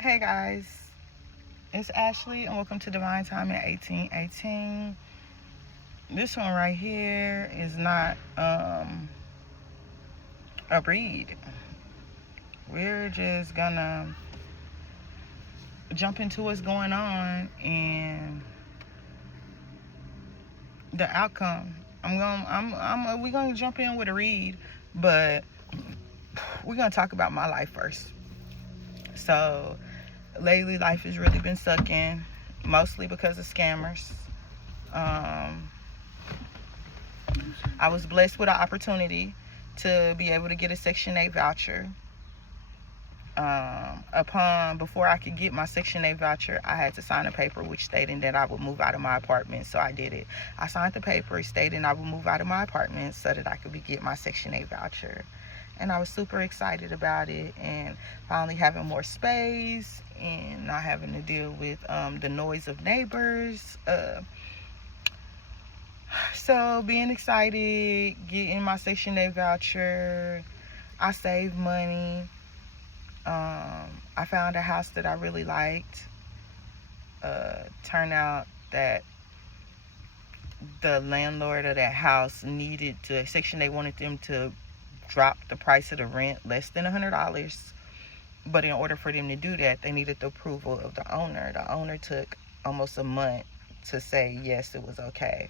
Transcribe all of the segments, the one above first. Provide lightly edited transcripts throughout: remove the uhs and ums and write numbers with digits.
Hey guys, it's Ashley and welcome to DivineTiming 1818. This one right here is not a read. We're just gonna jump into what's going on and the outcome. We're gonna jump in with a read, but we're gonna talk about my life first. So lately life has really been sucking, mostly because of scammers. I was blessed with an opportunity to be able to get a Section 8 voucher. Before I could get my Section 8 voucher, I had to sign a paper which stated that I would move out of my apartment. So I did it. I signed the paper stating I would move out of my apartment so that I could get my Section 8 voucher. And I was super excited about it, and finally having more space and not having to deal with the noise of neighbors. So being excited, getting my Section 8 voucher, I saved money. I found a house that I really liked. Turned out that the landlord of that house needed to, Section 8 wanted them to drop the price of the rent less than $100. But in order for them to do that, they needed the approval of the owner. The owner took almost a month to say yes, it was okay.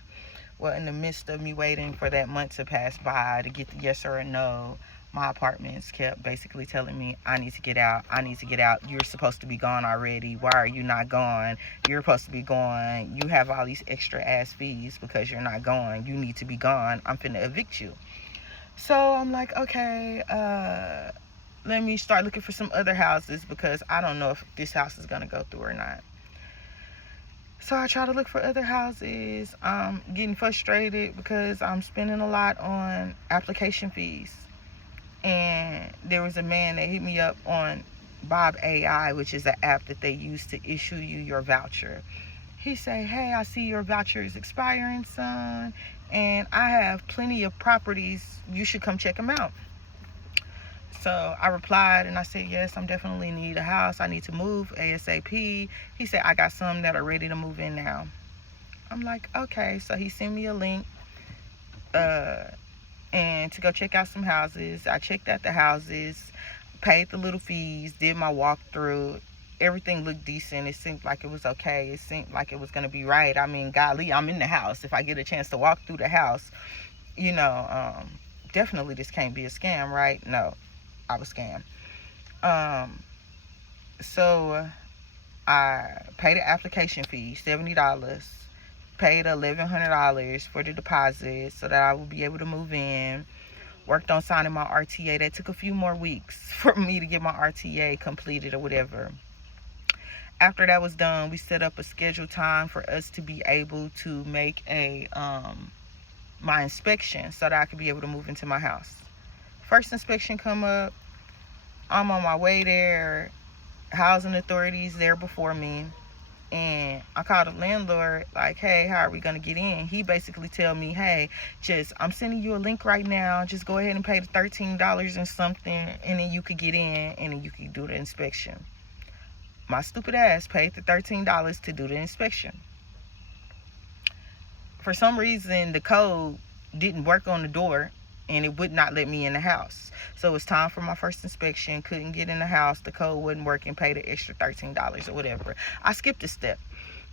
Well, in the midst of me waiting for that month to pass by to get the yes or a no, my apartments kept basically telling me, I need to get out. I need to get out. You're supposed to be gone already. Why are you not gone? You're supposed to be gone. You have all these extra ass fees because you're not gone. You need to be gone. I'm finna evict you. So I'm like, okay, let me start looking for some other houses because I don't know if this house is gonna go through or not. So I try to look for other houses. I'm getting frustrated because I'm spending a lot on application fees. And there was a man that hit me up on Bob AI, which is an app that they use to issue you your voucher. He said, hey, I see your voucher is expiring, son, and I have plenty of properties. You should come check them out. So I replied and I said, yes, I'm definitely need a house. I need to move ASAP. He said, I got some that are ready to move in now. I'm like, okay. So he sent me a link and to go check out some houses. I checked out the houses, paid the little fees, did my walkthrough. Everything looked decent. It seemed like it was okay. It seemed like it was going to be right. I mean, golly, I'm in the house. If I get a chance to walk through the house, definitely this can't be a scam, right? No, I was scammed. So I paid the application fee, $70. Paid $1,100 for the deposit so that I would be able to move in. Worked on signing my RTA. That took a few more weeks for me to get my RTA completed or whatever. After that was done, we set up a scheduled time for us to be able to make my inspection so that I could be able to move into my house. First inspection come up. I'm on my way there. Housing authorities there before me. And I called the landlord like, hey, how are we going to get in? He basically tell me, hey, I'm sending you a link right now. Just go ahead and pay the $13 and something, and then you could get in, and then you could do the inspection. My stupid ass paid the $13 to do the inspection. For some reason, the code didn't work on the door, and it would not let me in the house. So it's time for my first inspection. Couldn't get in the house. The code wouldn't work and paid the extra $13 or whatever. I skipped a step.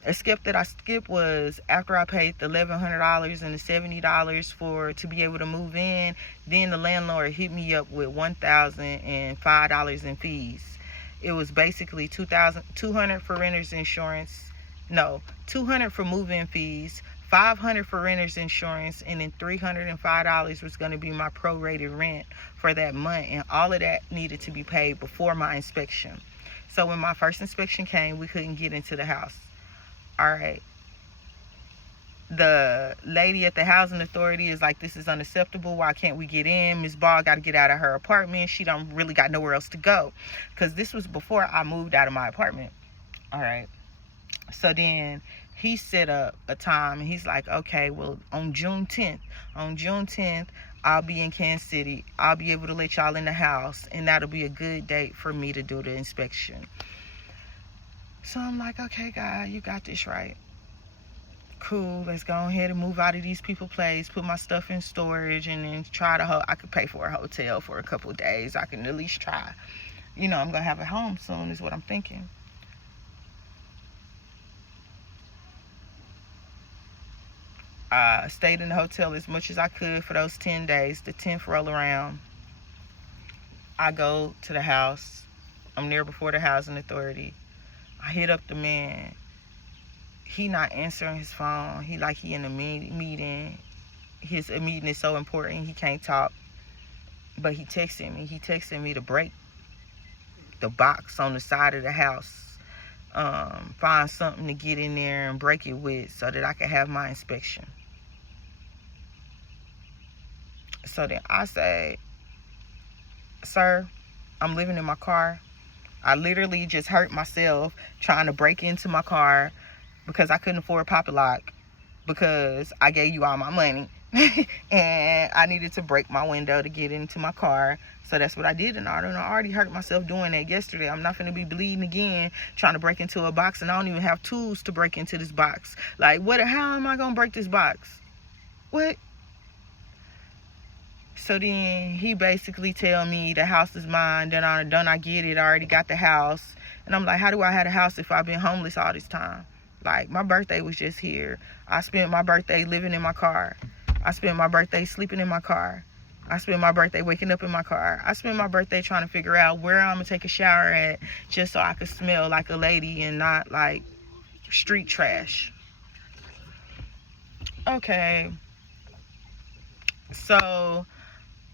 A step that I skipped was after I paid the $1,100 and the $70 to be able to move in, then the landlord hit me up with $1,005 in fees. It was basically $200 for renter's insurance. No, $200 for move-in fees, $500 for renter's insurance, and then $305 was going to be my prorated rent for that month, and all of that needed to be paid before my inspection. So when my first inspection came, we couldn't get into the house. All right. The lady at the housing authority is like, this is unacceptable. Why can't we get in? Miss Ball got to get out of her apartment. She don't really got nowhere else to go, because this was before I moved out of my apartment. All right. So then he set up a time and he's like, okay, well, on June 10th, I'll be in Kansas City. I'll be able to let y'all in the house, and that'll be a good date for me to do the inspection. So I'm like, okay, God, you got this right. Cool, let's go ahead and move out of these people's place, put my stuff in storage, and then try to I could pay for a hotel for a couple of days. I can at least try. I'm gonna have a home soon is what I'm thinking. I stayed in the hotel as much as I could for those 10 days. The 10th roll around, I go to the house. I'm there before the housing authority. I hit up the man. He not answering his phone. He in a meeting. His meeting is so important he can't talk. But he texted me. He texted me to break the box on the side of the house. Find something to get in there and break it with so that I can have my inspection. So then I say, sir, I'm living in my car. I literally just hurt myself trying to break into my car because I couldn't afford Pop Lock because I gave you all my money. And I needed to break my window to get into my car. So that's what I did. And I already hurt myself doing that yesterday. I'm not going to be bleeding again trying to break into a box. And I don't even have tools to break into this box. Like, how am I going to break this box? What? So then he basically tell me the house is mine. Then I get it. I already got the house. And I'm like, how do I have a house if I've been homeless all this time? Like, my birthday was just here. I spent my birthday living in my car. I spent my birthday sleeping in my car. I spent my birthday waking up in my car. I spent my birthday trying to figure out where I'm going to take a shower at just so I could smell like a lady and not like street trash. Okay. So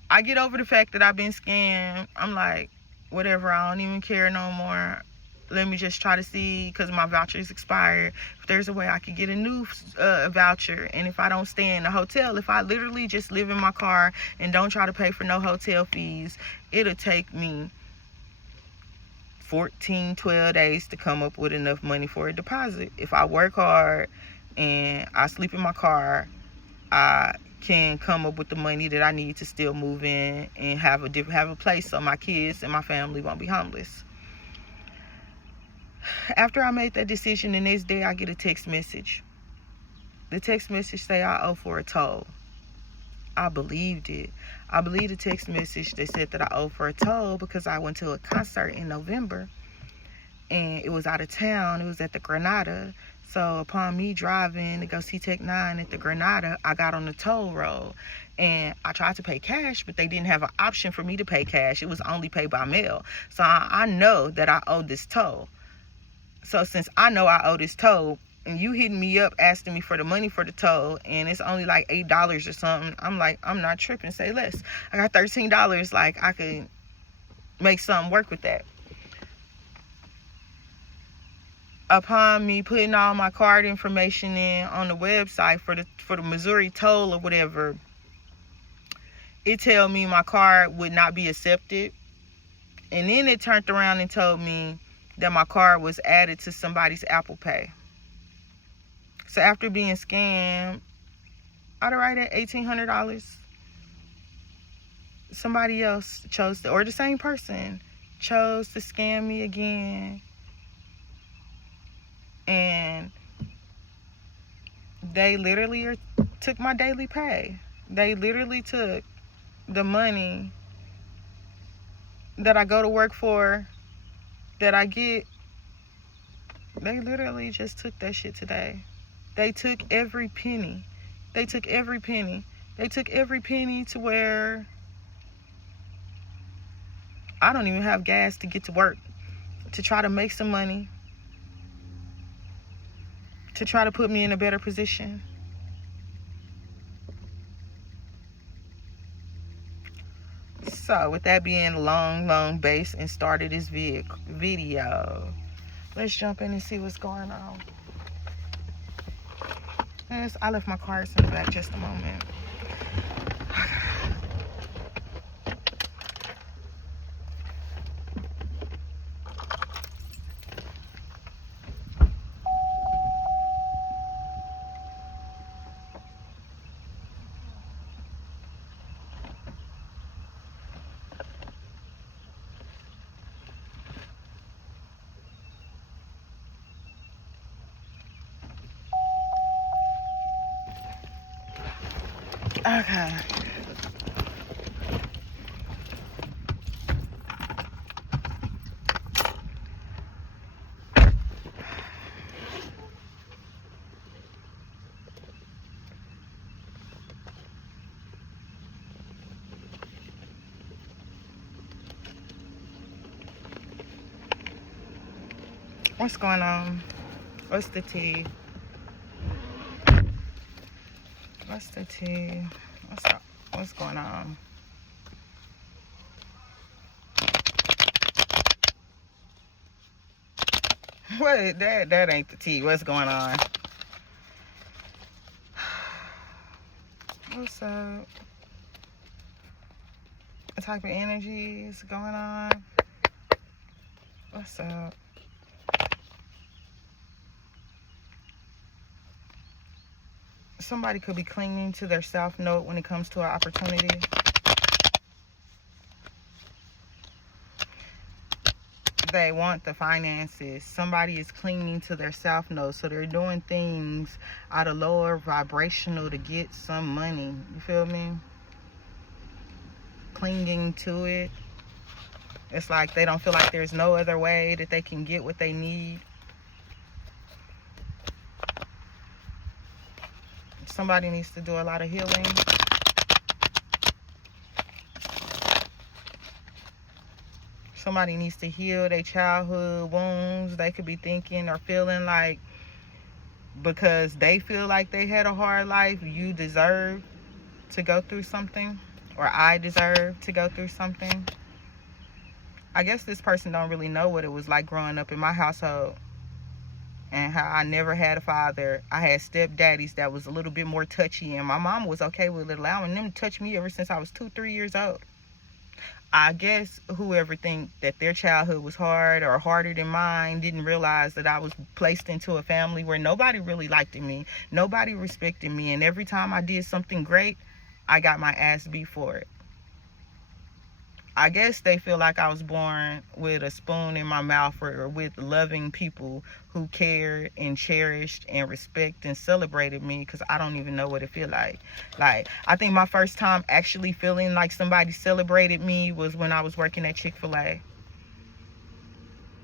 I get over the fact that I've been scammed. I'm like, whatever, I don't even care no more. Let me just try to see, because my voucher is expired, if there's a way I could get a new voucher. And if I don't stay in the hotel, if I literally just live in my car and don't try to pay for no hotel fees, it'll take me 14, 12 days to come up with enough money for a deposit. If I work hard and I sleep in my car, I can come up with the money that I need to still move in and have a place so my kids and my family won't be homeless. After I made that decision, the next day I get a text message. The text message say I owe for a toll. I believed it. I believed the text message that said that I owe for a toll because I went to a concert in November and it was out of town. It was at the Granada. So upon me driving to go see Tech 9 at the Granada, I got on the toll road and I tried to pay cash, but they didn't have an option for me to pay cash. It was only paid by mail. So I know that I owe this toll. So since I know I owe this toll, and you hitting me up asking me for the money for the toll, and it's only like $8 or something, I'm like, I'm not tripping. Say less. I got $13. Like, I could make something work with that. Upon me putting all my card information in on the website for the Missouri toll or whatever, it tell me my card would not be accepted. And then it turned around and told me that my card was added to somebody's Apple Pay. So after being scammed, I'd write at $1,800. Somebody else chose to, or the same person chose to scam me again. And they literally took my daily pay. They literally took the money that I go to work for, that I get. They literally just took that shit today. They took every penny. They took every penny. They took every penny to where I don't even have gas to get to work, to try to make some money, to try to put me in a better position. So with that being a long base and started this video, let's jump in and see what's going on. Yes, I left my cards in the back just a moment. Okay. What's going on? What's the tea? What's the tea? What's going on? What? That ain't the tea. What's going on? What's up? What type of energy is going on? What's up? Somebody could be clinging to their south node when it comes to an opportunity. They want the finances. Somebody is clinging to their south node, so they're doing things out of lower vibrational to get some money. You feel me? Clinging to it. It's like they don't feel like there's no other way that they can get what they need. Somebody needs to do a lot of healing. Somebody needs to heal their childhood wounds. They could be thinking or feeling like because they feel like they had a hard life, you deserve to go through something, or I deserve to go through something. I guess this person don't really know what it was like growing up in my household and how I never had a father. I had stepdaddies that was a little bit more touchy, and my mom was okay with it, allowing them to touch me ever since I was 2-3 years old. I guess whoever think that their childhood was hard or harder than mine didn't realize that I was placed into a family where nobody really liked me, nobody respected me, and every time I did something great, I got my ass beat for it. I guess they feel like I was born with a spoon in my mouth, or with loving people who cared and cherished and respect and celebrated me, because I don't even know what it feel like. Like, I think my first time actually feeling like somebody celebrated me was when I was working at Chick-fil-A.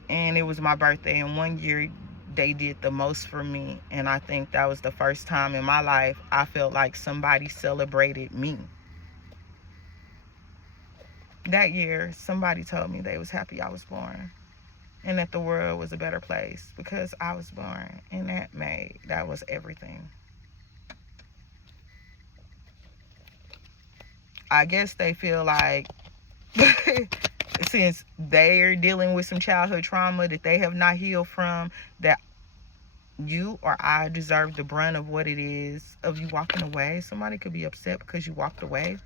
And it was my birthday, and one year they did the most for me. And I think that was the first time in my life I felt like somebody celebrated me. That year, somebody told me they was happy I was born and that the world was a better place because I was born, and that was everything. I guess they feel like since they're dealing with some childhood trauma that they have not healed from, that you or I deserve the brunt of what it is of you walking away. Somebody could be upset because you walked away.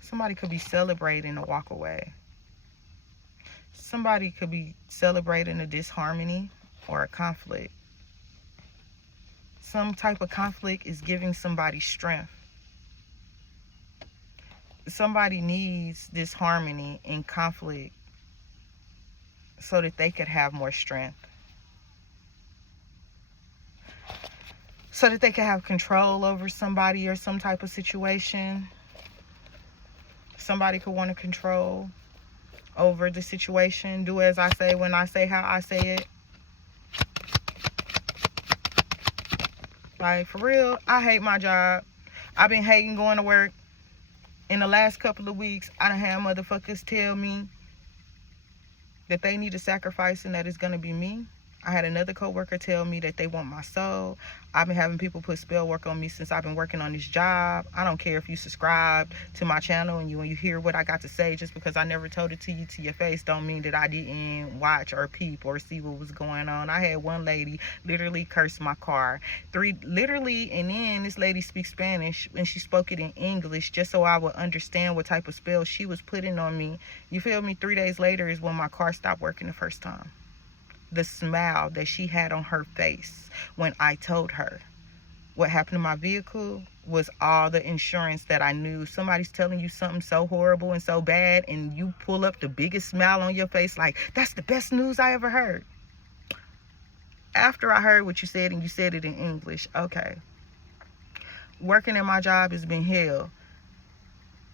Somebody could be celebrating a walk away. Somebody could be celebrating a disharmony or a conflict. Some type of conflict is giving somebody strength. Somebody needs this harmony and conflict so that they could have more strength. So that they can have control over somebody or some type of situation. Somebody could want to control over the situation. Do as I say when I say how I say it. Like, for real, I hate my job. I've been hating going to work. In the last couple of weeks, I done had motherfuckers tell me that they need a sacrifice and that it's going to be me. I had another coworker tell me that they want my soul. I've been having people put spell work on me since I've been working on this job. I don't care if you subscribe to my channel and you hear what I got to say. Just because I never told it to you to your face don't mean that I didn't watch or peep or see what was going on. I had one lady literally curse my car. Literally, and then this lady speaks Spanish and she spoke it in English just so I would understand what type of spell she was putting on me. You feel me? 3 days later is when my car stopped working the first time. The smile that she had on her face when I told her what happened to my vehicle was all the insurance that I knew. Somebody's telling you something so horrible and so bad, and you pull up the biggest smile on your face like, that's the best news I ever heard. After I heard what you said, and you said it in English, okay. Working at my job has been hell,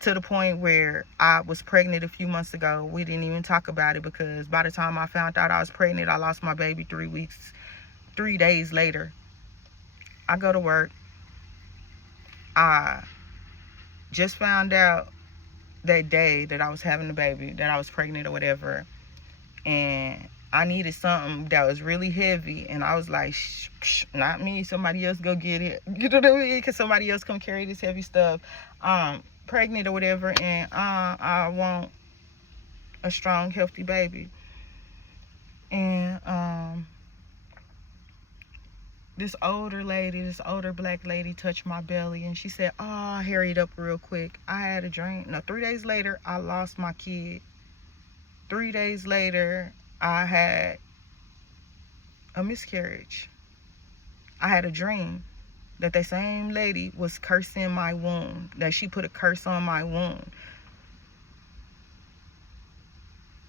to the point where I was pregnant a few months ago. We didn't even talk about it, because by the time I found out I was pregnant, I lost my baby 3 days later. I go to work. I just found out that day that I was having the baby, that I was pregnant or whatever, and I needed something that was really heavy, and I was like, not me, somebody else go get it. You know what I mean? Because somebody else come carry this heavy stuff. Pregnant or whatever, and I want a strong, healthy baby. And this older black lady touched my belly, and she said, oh, hurry it up real quick. I had a drink. No, 3 days later, I lost my kid. 3 days later, I had a miscarriage. I had a dream that the same lady was cursing my womb, that she put a curse on my womb.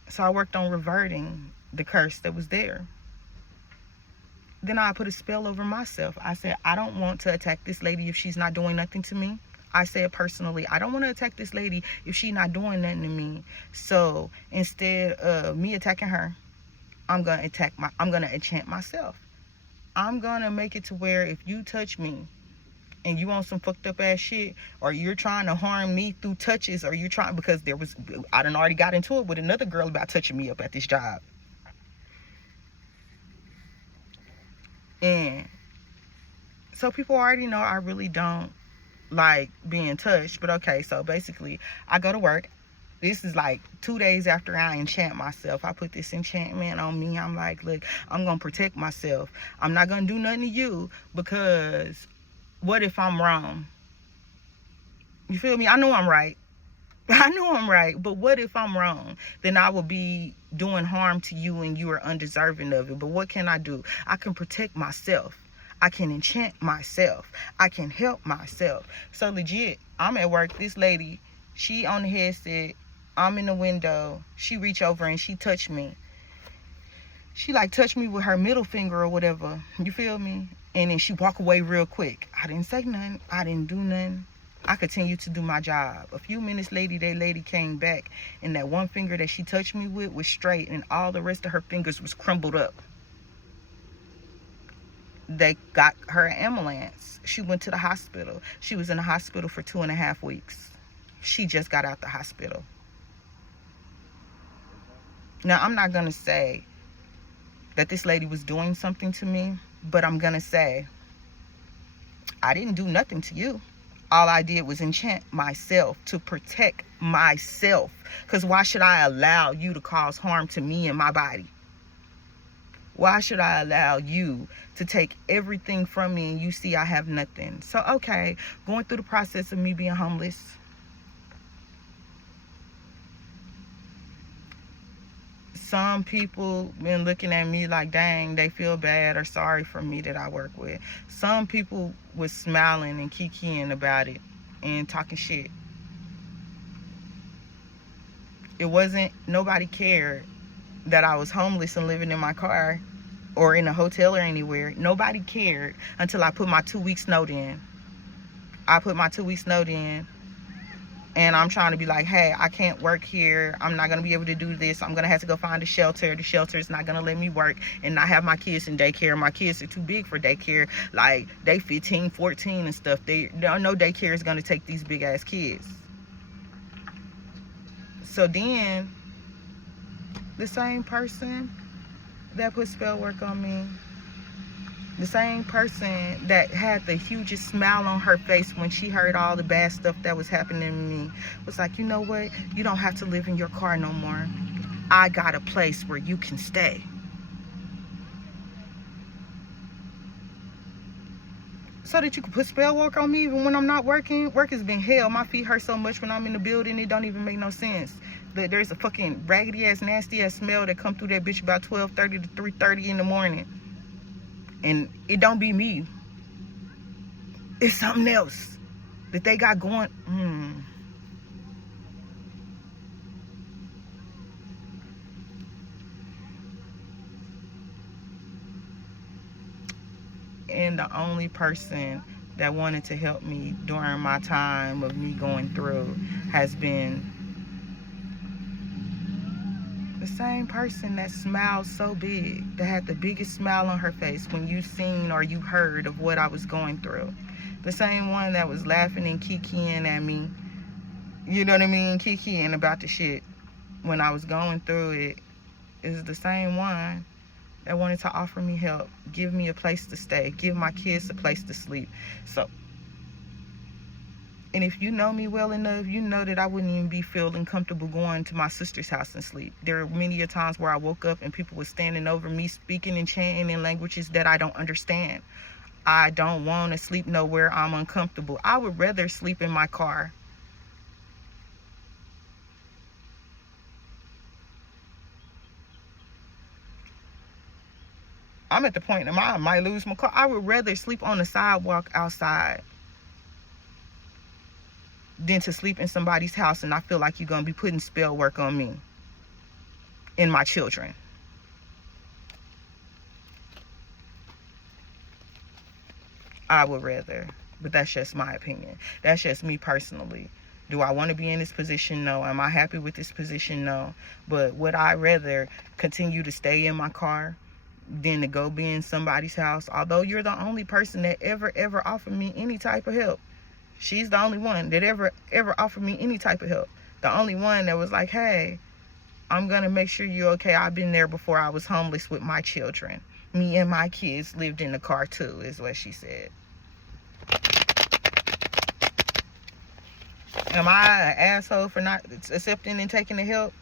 So I worked on reverting the curse that was there. Then I put a spell over myself. I said, I don't want to attack this lady if she's not doing nothing to me. I said personally, I don't want to attack this lady if she's not doing nothing to me. So instead of me attacking her, I'm gonna enchant myself. I'm gonna make it to where if you touch me and you on some fucked up ass shit, or you're trying to harm me through touches, or you're trying, because I done already got into it with another girl about touching me up at this job. And so people already know I really don't like being touched. But okay, so basically I go to work. This is like 2 days after I enchant myself. I put this enchantment on me. I'm like, look, I'm going to protect myself. I'm not going to do nothing to you, because what if I'm wrong? You feel me? I know I'm right. But what if I'm wrong? Then I will be doing harm to you, and you are undeserving of it. But what can I do? I can protect myself. I can enchant myself. I can help myself. So legit, I'm at work. This lady, she on the headset. I'm in the window. She reach over and she touched me. She like touched me with her middle finger or whatever. You feel me? And then she walk away real quick. I didn't say nothing. I didn't do nothing. I continued to do my job. A few minutes later, that lady came back, and that one finger that she touched me with was straight, and all the rest of her fingers was crumbled up. They got her an ambulance. She went to the hospital. She was in the hospital for 2.5 weeks. She just got out the hospital. Now, I'm not going to say that this lady was doing something to me, but I'm going to say I didn't do nothing to you. All I did was enchant myself to protect myself. Because why should I allow you to cause harm to me and my body? Why should I allow you to take everything from me and you see I have nothing? So, okay, going through the process of me being homeless. Some people been looking at me like, dang, they feel bad or sorry for me that I work with. Some people was smiling and kikiing about it and talking shit. It wasn't, nobody cared that I was homeless and living in my car or in a hotel or anywhere. Nobody cared until I put my 2 weeks note in. I put my 2 weeks note in. And I'm trying to be like, hey, I can't work here. I'm not going to be able to do this. I'm going to have to go find a shelter. The shelter is not going to let me work and not have my kids in daycare. My kids are too big for daycare. Like, they 15, 14 and stuff. No daycare is going to take these big-ass kids. So then, the same person that put spell work on me, the same person that had the hugest smile on her face when she heard all the bad stuff that was happening to me, was like, you know what? You don't have to live in your car no more. I got a place where you can stay. So that you can put spell work on me even when I'm not working. Work has been hell. My feet hurt so much when I'm in the building, it don't even make no sense. There's a fucking raggedy ass, nasty ass smell that come through that bitch about 12:30 to 3:30 in the morning. And it don't be me. It's something else. that they got going. And the only person that wanted to help me during my time of me going through has been the same person that smiled so big, that had the biggest smile on her face when you seen or you heard of what I was going through. The same one that was laughing and kikiing at me, you know what I mean, kikiing about the shit when I was going through it, is the same one that wanted to offer me help, give me a place to stay, give my kids a place to sleep. So, and if you know me well enough, you know that I wouldn't even be feeling comfortable going to my sister's house and sleep. There are many a times where I woke up and people were standing over me, speaking and chanting in languages that I don't understand. I don't want to sleep nowhere I'm uncomfortable. I would rather sleep in my car. I'm at the point in I might lose my car. I would rather sleep on the sidewalk outside than to sleep in somebody's house and I feel like you're going to be putting spell work on me and my children. I would rather, but that's just my opinion. That's just me personally. Do I want to be in this position? No. Am I happy with this position? No. But would I rather continue to stay in my car than to go be in somebody's house? Although you're the only person that ever offered me any type of help. She's the only one that ever offered me any type of help. The only one that was like, hey, I'm going to make sure you're okay. I've been there before. I was homeless with my children. Me and my kids lived in the car too, is what she said. Am I an asshole for not accepting and taking the help?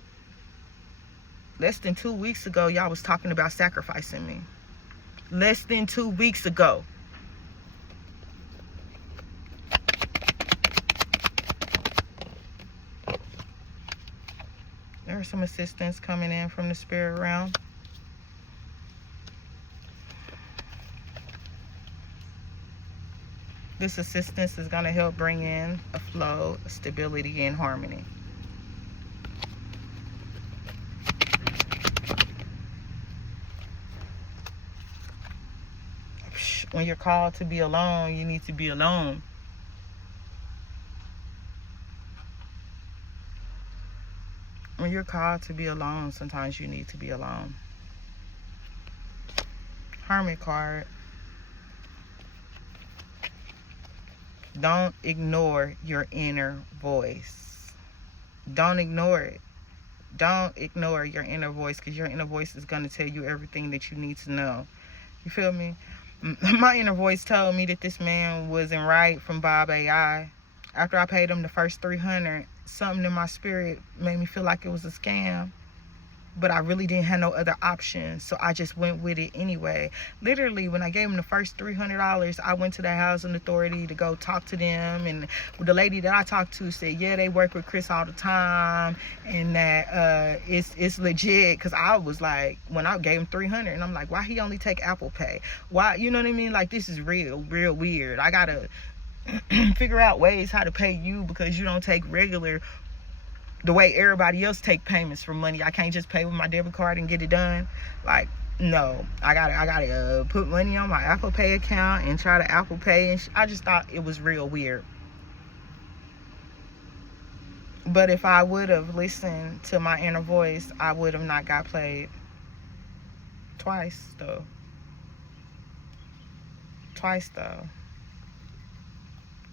Less than 2 weeks ago, y'all was talking about sacrificing me. Less than 2 weeks ago. There are some assistance coming in from the spirit realm. This assistance is going to help bring in a flow, a stability, and harmony. When you're called to be alone, you need to be alone. When you're called to be alone, sometimes you need to be alone. Hermit card. Don't ignore your inner voice. Don't ignore it. Don't ignore your inner voice, because your inner voice is going to tell you everything that you need to know. You feel me? My inner voice told me that this man wasn't right from Bob AI. After I paid him the first $300, something in my spirit made me feel like it was a scam. But I really didn't have no other option, so I just went with it anyway. Literally, when I gave him the first $300, I went to the housing authority to go talk to them, and the lady that I talked to said, yeah, they work with Chris all the time, and that it's legit. Because I was like, when I gave him $300, and I'm like, why he only take Apple Pay? Why, you know what I mean? Like, this is real weird. I gotta figure out ways how to pay you, because you don't take regular the way everybody else take payments for money. I can't just pay with my debit card and get it done. Like, no, I gotta put money on my Apple Pay account and try to Apple Pay. And I just thought it was real weird. But if I would have listened to my inner voice, I would have not got played twice though.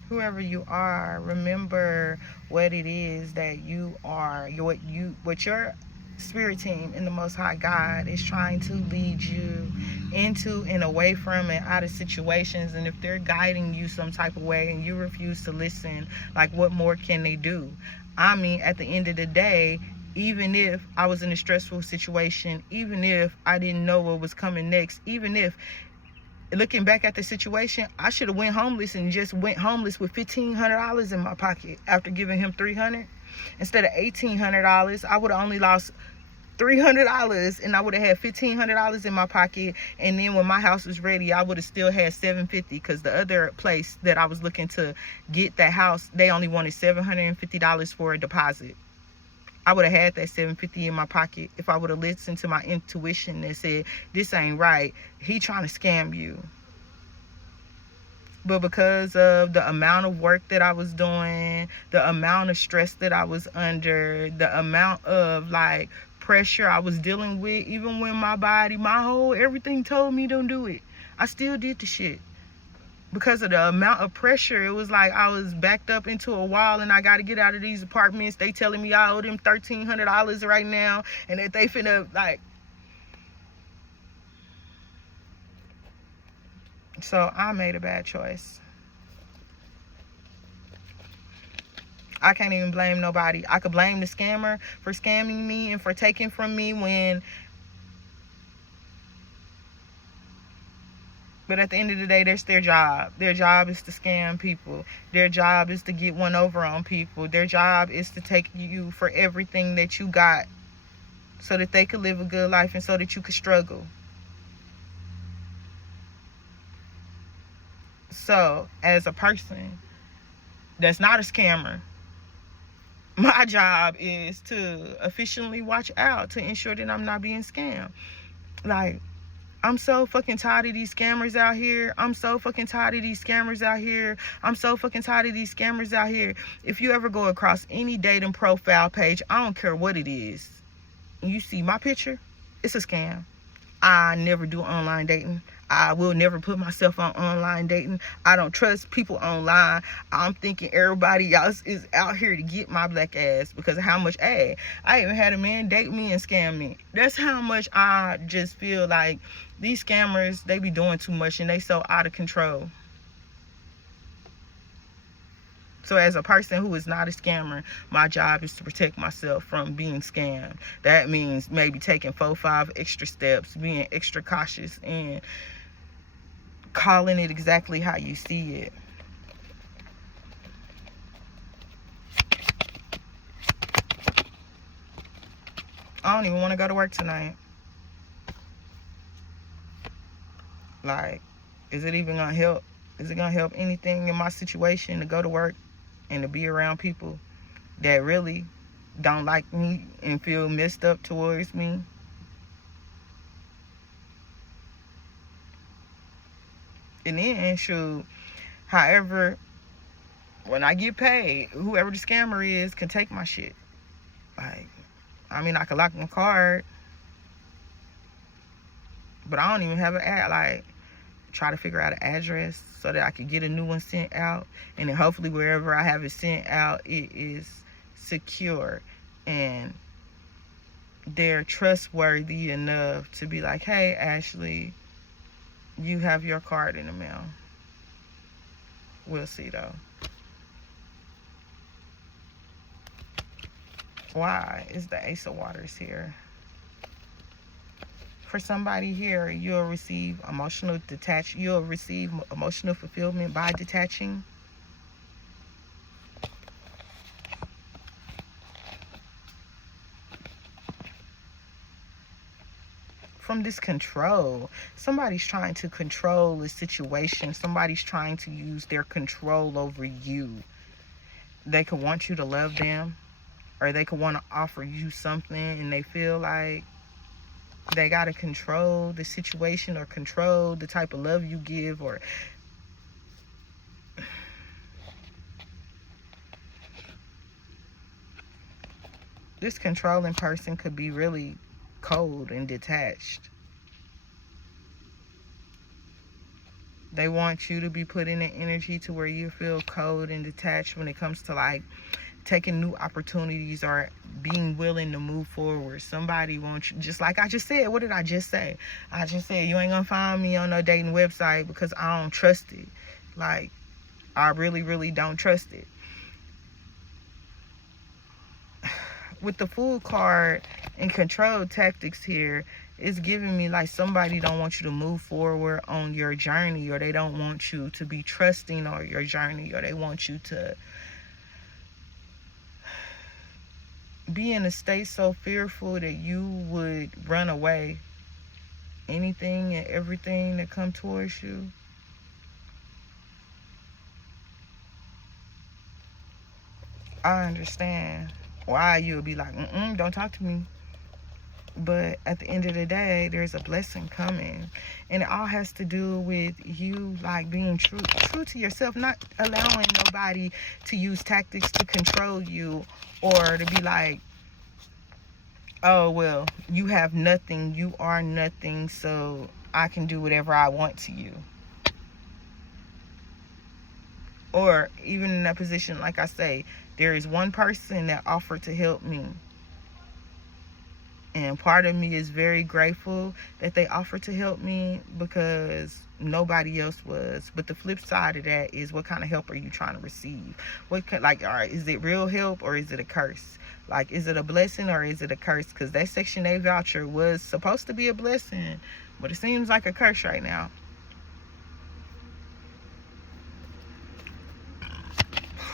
Whoever you are, remember what it is that you are, what your spirit team in the Most High God is trying to lead you into and away from and out of situations. And if they're guiding you some type of way and you refuse to listen, like, what more can they do? I mean, at the end of the day, even if I was in a stressful situation, even if I didn't know what was coming next, even if, looking back at the situation, I should have went homeless and just went homeless with $1,500 in my pocket after giving him $300. Instead of $1,800, I would have only lost $300, and I would have had $1,500 in my pocket. And then when my house was ready, I would have still had $750, because the other place that I was looking to get that house, they only wanted $750 for a deposit. I would have had that $750 in my pocket if I would have listened to my intuition that said, this ain't right. He trying to scam you. But because of the amount of work that I was doing, the amount of stress that I was under, the amount of like pressure I was dealing with, even when my body, my whole everything told me don't do it, I still did the shit. Because of the amount of pressure, it was like I was backed up into a wall, and I got to get out of these apartments. They telling me I owe them $1,300 right now, and that they finna like. So I made a bad choice. I can't even blame nobody. I could blame the scammer for scamming me and for taking from me but at the end of the day, that's their job. Their job is to scam people. Their job is to get one over on people. Their job is to take you for everything that you got so that they could live a good life and so that you could struggle. So, as a person that's not a scammer, my job is to efficiently watch out to ensure that I'm not being scammed. Like, I'm so fucking tired of these scammers out here. I'm so fucking tired of these scammers out here. I'm so fucking tired of these scammers out here. If you ever go across any dating profile page, I don't care what it is, and you see my picture, it's a scam. I never do online dating. I will never put myself on online dating. I don't trust people online. I'm thinking everybody else is out here to get my black ass because of how much I even had a man date me and scam me. That's how much I just feel like these scammers, they be doing too much and they so out of control. So as a person who is not a scammer, my job is to protect myself from being scammed. That means maybe taking 4-5 extra steps, being extra cautious, and calling it exactly how you see it. I don't even want to go to work tonight. Like, is it even going to help? Is it going to help anything in my situation to go to work and to be around people that really don't like me and feel messed up towards me? And then, shoot, however, when I get paid, whoever the scammer is can take my shit. Like, I mean, I could lock my card, but I don't even have an ad. Like, try to figure out an address so that I could get a new one sent out, and then hopefully wherever I have it sent out, it is secure and they're trustworthy enough to be like, hey, Ashley, you have your card in the mail. We'll see though. Why is the Ace of Waters here? For somebody here, you'll receive emotional fulfillment by detaching. From this control. Somebody's trying to control the situation. Somebody's trying to use their control over you. They could want you to love them, or they could want to offer you something, and they feel like they got to control the situation or control the type of love you give. Or this controlling person could be really cold and detached. They want you to be put in an energy to where you feel cold and detached when it comes to like taking new opportunities or being willing to move forward. Somebody wants you, just like I just said. What did I just say? I just said you ain't gonna find me on no dating website because I don't trust it. Like, I really, really don't trust it. With the Fool card and control tactics here, it's giving me like somebody don't want you to move forward on your journey, or they don't want you to be trusting on your journey, or they want you to be in a state so fearful that you would run away anything and everything that come towards you. I understand why you would be like, don't talk to me. But at the end of the day, there's a blessing coming. And it all has to do with you, like, being true to yourself, not allowing nobody to use tactics to control you, or to be like, oh, well, you have nothing, you are nothing, so I can do whatever I want to you. Or even in that position, like I say, there is one person that offered to help me. And part of me is very grateful that they offered to help me, because nobody else was. But the flip side of that is, what kind of help are you trying to receive? All right, is it real help or is it a curse? Like, is it a blessing or is it a curse? Because that Section 8 voucher was supposed to be a blessing, but it seems like a curse right now.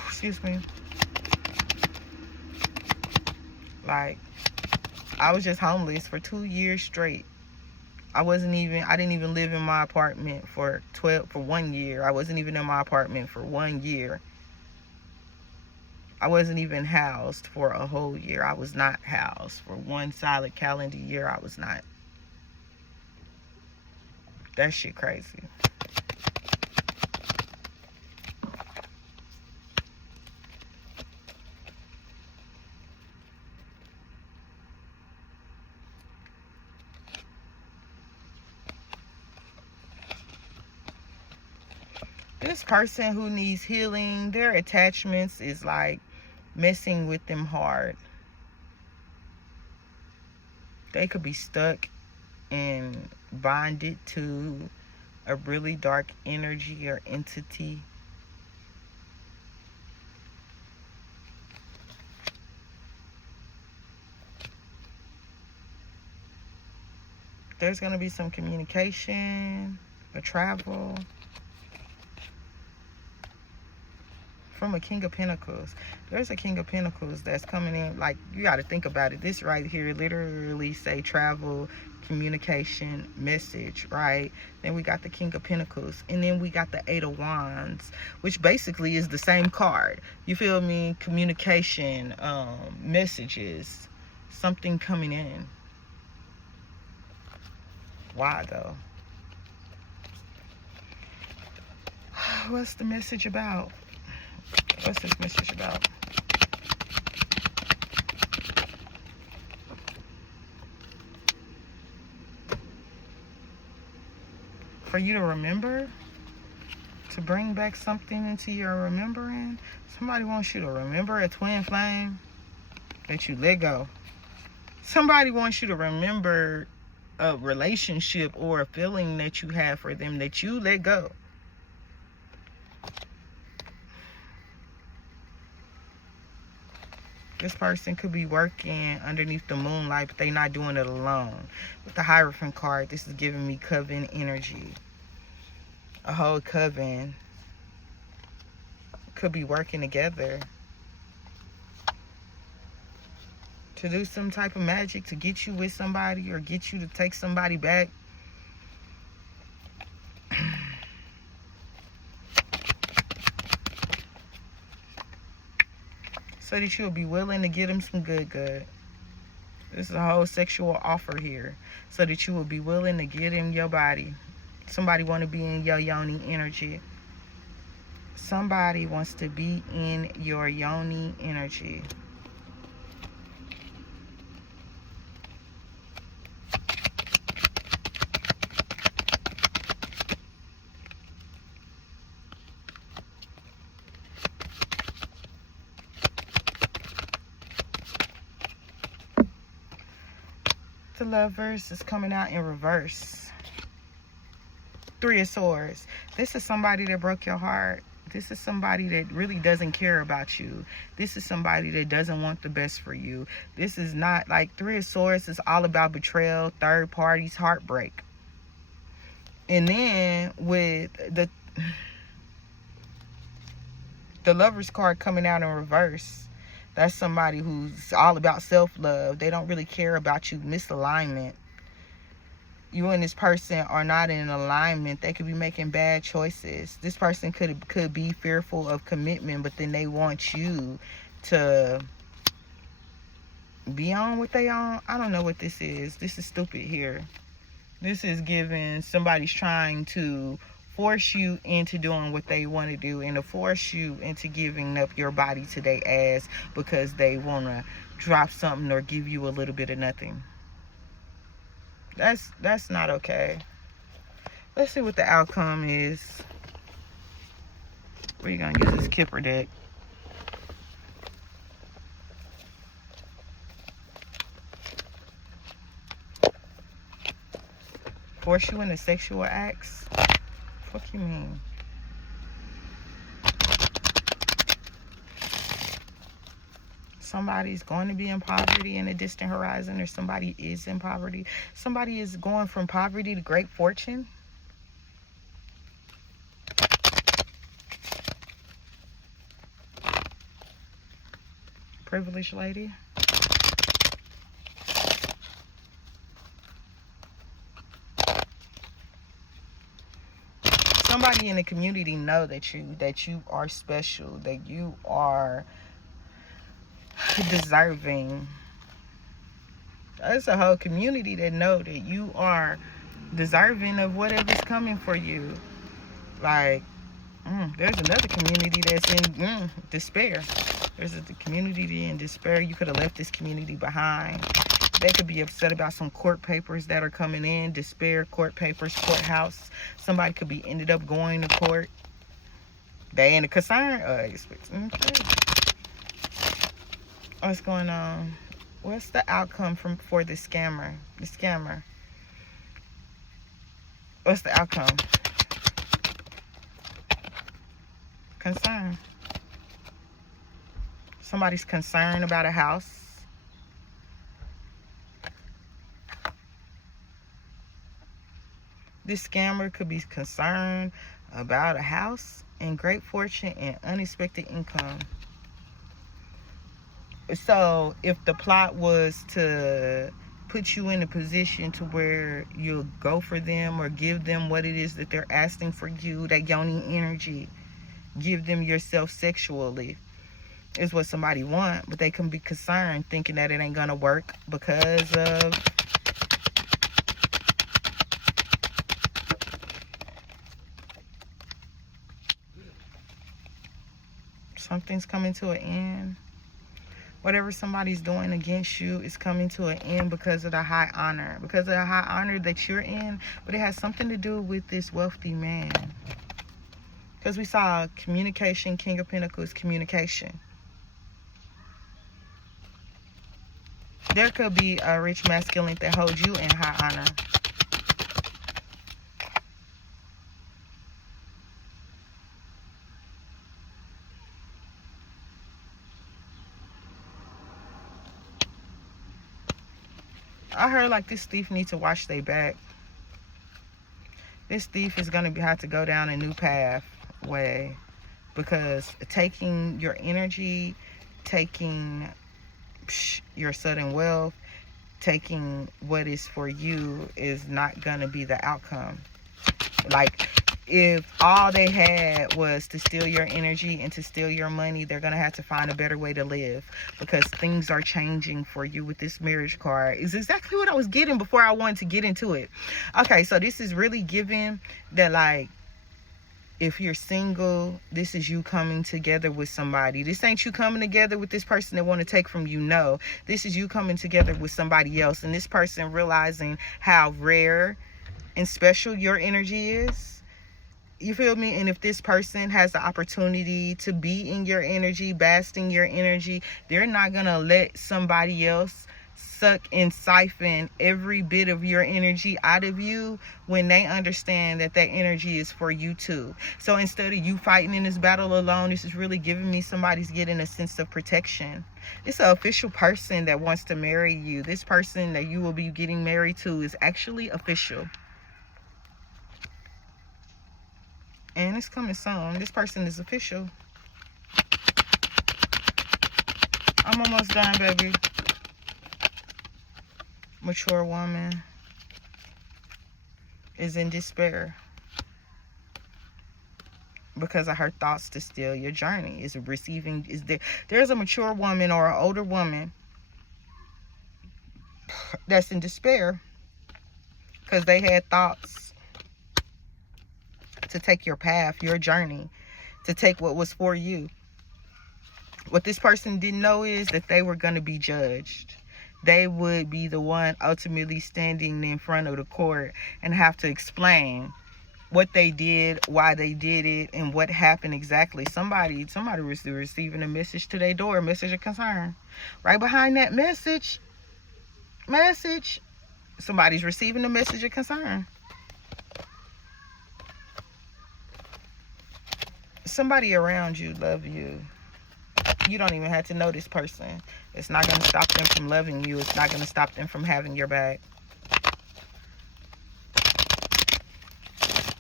Excuse me. Like, I was just homeless for 2 years straight. I didn't even live in my apartment for 1 year. I wasn't even in my apartment for 1 year. I wasn't even housed for a whole year. I was not housed for one solid calendar year. I was not. That shit crazy. This person who needs healing, their attachments is like messing with them hard. They could be stuck and bonded to a really dark energy or entity. There's going to be some communication or travel from a King of Pentacles. There's a King of Pentacles that's coming in. Like, you got to think about it. This right here literally say travel, communication, message, right? Then we got the King of Pentacles, and then we got the Eight of Wands, which basically is the same card. You feel me? Communication, messages, something coming in. Why though? What's the message about? What's this message about? For you to remember? To bring back something into your remembering? Somebody wants you to remember a twin flame that you let go. Somebody wants you to remember a relationship or a feeling that you have for them that you let go. This person could be working underneath the moonlight, but they're not doing it alone. With the Hierophant card, this is giving me coven energy. A whole coven could be working together to do some type of magic to get you with somebody or get you to take somebody back. So that you'll be willing to get them some good. This is a whole sexual offer here. So that you will be willing to get in your body. Somebody want to be in your yoni energy. Somebody wants to be in your yoni energy. The Lovers is coming out in reverse. Three of Swords. This is somebody that broke your heart. This is somebody that really doesn't care about you. This is somebody that doesn't want the best for you. This is not like Three of Swords is all about betrayal, third parties, heartbreak. And then with the Lovers card coming out in reverse, That's somebody who's all about self-love. They don't really care about you. Misalignment. You and this person are not in alignment. They could be making bad choices. This person could be fearful of commitment, but then they want you to be on what they on. I don't know what this is. This is stupid here. This is giving somebody's trying to force you into doing what they want to do, and to force you into giving up your body to their ass because they want to drop something or give you a little bit of nothing. That's not okay. Let's see what the outcome is. We're going to use this Kipper deck. Force you into sexual acts? What you mean? Somebody's going to be in poverty in a distant horizon, or somebody is in poverty. Somebody is going from poverty to great fortune. Privileged lady. Somebody in the community know that you are special, that you are deserving. There's a whole community that know that you are deserving of whatever's coming for you. Like, there's another community that's in despair. There's a community in despair. You could have left this community behind. They could be upset about some court papers that are coming in. Despair, court papers, courthouse. Somebody could be ended up going to court. They ain't a concern. Okay. What's going on? What's the outcome for the scammer? The scammer. What's the outcome? Concern. Somebody's concerned about a house. This scammer could be concerned about a house and great fortune and unexpected income. So if the plot was to put you in a position to where you'll go for them or give them what it is that they're asking for you, that yoni energy, give them yourself sexually, is what somebody want, but they can be concerned thinking that it ain't gonna work because of something's coming to an end. Whatever somebody's doing against you is coming to an end because of the high honor. Because of the high honor that you're in. But it has something to do with this wealthy man. Because we saw communication, King of Pentacles, communication. There could be a rich masculine that holds you in high honor. I heard like this thief needs to watch their back. This thief is going to have to go down a new pathway, because taking your energy, taking your sudden wealth, taking what is for you is not going to be the outcome. Like, if all they had was to steal your energy and to steal your money, they're going to have to find a better way to live, because things are changing for you with this marriage card. Is exactly what I was getting before I wanted to get into it. Okay, so this is really giving that, like, if you're single, this is you coming together with somebody. This ain't you coming together with this person that want to take from you. No, this is you coming together with somebody else, and this person realizing how rare and special your energy is. You feel me? And if this person has the opportunity to be in your energy, basking your energy, they're not going to let somebody else suck and siphon every bit of your energy out of you when they understand that that energy is for you too. So instead of you fighting in this battle alone, this is really giving me somebody's getting a sense of protection. It's an official person that wants to marry you. This person that you will be getting married to is actually official. And it's coming soon. This person is official. I'm almost done, baby. Mature woman is in despair because of her thoughts to steal your journey. There's a mature woman or an older woman that's in despair because they had thoughts to take your path, your journey, to take what was for you. What this person didn't know is that they were going to be judged. They would be the one ultimately standing in front of the court and have to explain what they did, why they did it, and what happened exactly. Somebody was receiving a message to their door, a message of concern. Right behind that message, somebody's receiving a message of concern. Somebody around you love you. You don't even have to know this person. It's not going to stop them from loving you. It's not going to stop them from having your back.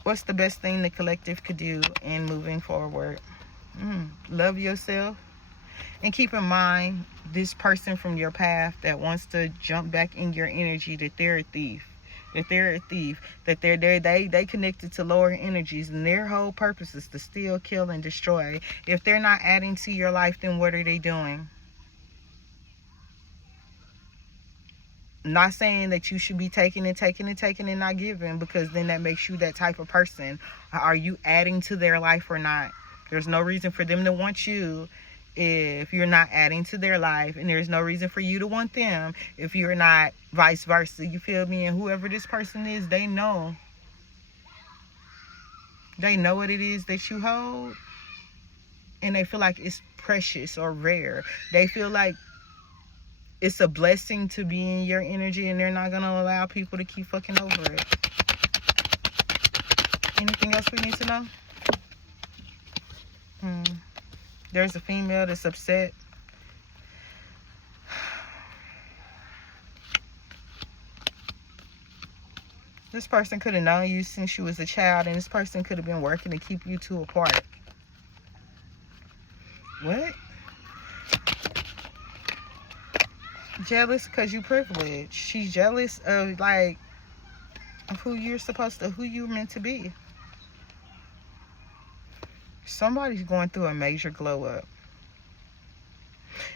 What's the best thing the collective could do in moving forward? Love yourself. And keep in mind, this person from your path that wants to jump back in your energy, that they're a thief. That they connected to lower energies, and their whole purpose is to steal, kill, and destroy. If they're not adding to your life, then what are they doing? Not saying that you should be taking and not giving, because then that makes you that type of person. Are you adding to their life or not? There's no reason for them to want you if you're not adding to their life, and there's no reason for you to want them if you're not, vice versa. You feel me? And whoever this person is, they know what it is that you hold, and they feel like it's precious or rare. They feel like it's a blessing to be in your energy, and they're not gonna allow people to keep fucking over it. Anything else we need to know? There's a female that's upset. This person could have known you since you was a child, and this person could have been working to keep you two apart. What? Jealous because you privileged. She's jealous of who you're meant to be. Somebody's going through a major glow up.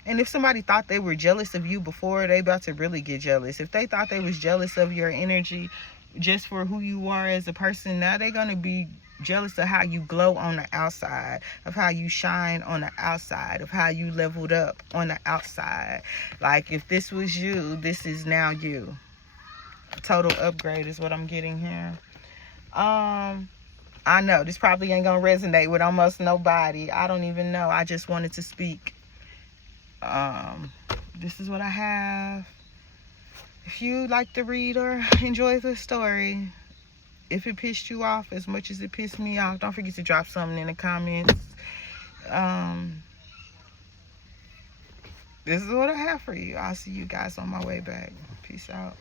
And if somebody thought they were jealous of you before, they about to really get jealous. If they thought they was jealous of your energy just for who you are as a person, now they're going to be jealous of how you glow on the outside, of how you shine on the outside, of how you leveled up on the outside. Like, if this was you, this is now you. Total upgrade is what I'm getting here. I know this probably ain't gonna resonate with almost nobody. I don't even know. I just wanted to speak. This is what I have. If you like to read or enjoy the story, if it pissed you off as much as it pissed me off, don't forget to drop something in the comments. This is what I have for you. I'll see you guys on my way back. Peace out.